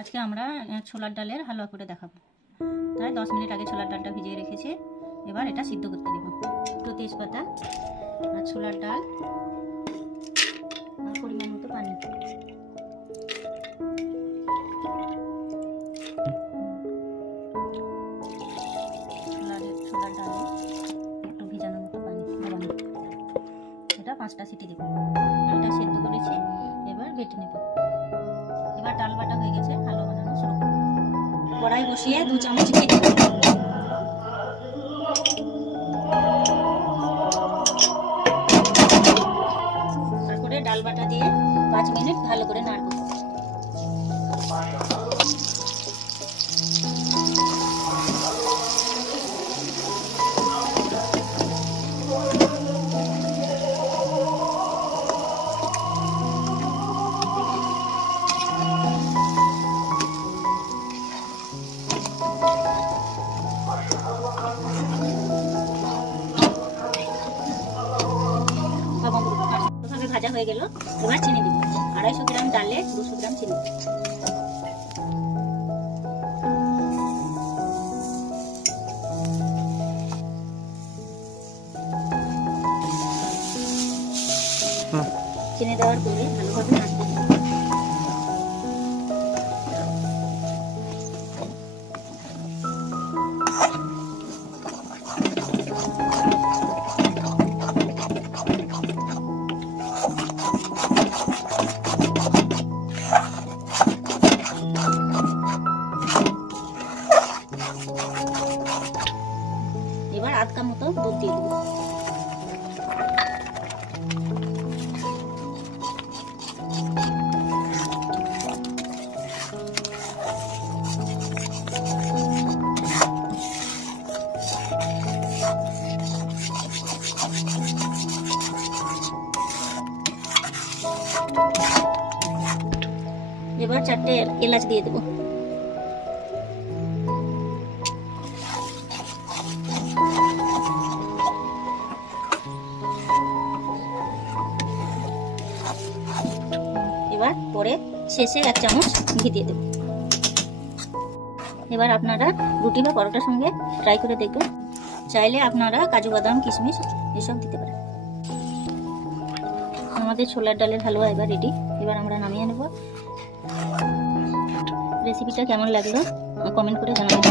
আজকে আমরা ছোলার ডালের হালুয়া করে দেখাবো। তাই 10 মিনিট আগে ছোলার ডালটা ভিজিয়ে রেখেছি। এবার এটা সিদ্ধ করতে দেব। একটু তেজপাতা আর ছোলার ডাল আর পরিমাণ মতো পানি। ছোলার ডালে একটু ভিজানোর মতো পানি দেবো। এটা 5টা সিটি দেবো। ডালটা সেদ্ধ করেছি, এবার বেটে নেব। এবার ডাল বাটা হয়ে গেছে, হালুয়া বানানো শুরু করব। কড়াই বসিয়ে 2 চামচ ঘি দেব। তারপরে ডাল বাটা দিয়ে 5 মিনিট ভালো করে নাড়ব। ভাজা হয়ে গেল, এবার চিনি দিব। 250 গ্রাম ডালে 200 গ্রাম চিনি। চিনি দেওয়ার পরে ভালোভাবে নাড়তে হবে। এবার 1/2 কাপ মতো দুধ দিয়ে দেবো। এবার 4টে এলাচ দিয়ে দেবো। এবার পরে শেষে 1 চামচ ঘি দিয়ে দেব। এবার আপনারা রুটি বা পরোটার সঙ্গে ট্রাই করে দেখবেন। চাইলে আপনারা কাজু বাদাম কিশমিশ এসব দিতে পারেন। আমাদের ছোলার ডালের হালুয়া এবার রেডি। এবার আমরা নামিয়ে নেব। রেসিপিটা কেমন লাগলো কমেন্ট করে জানাবেন।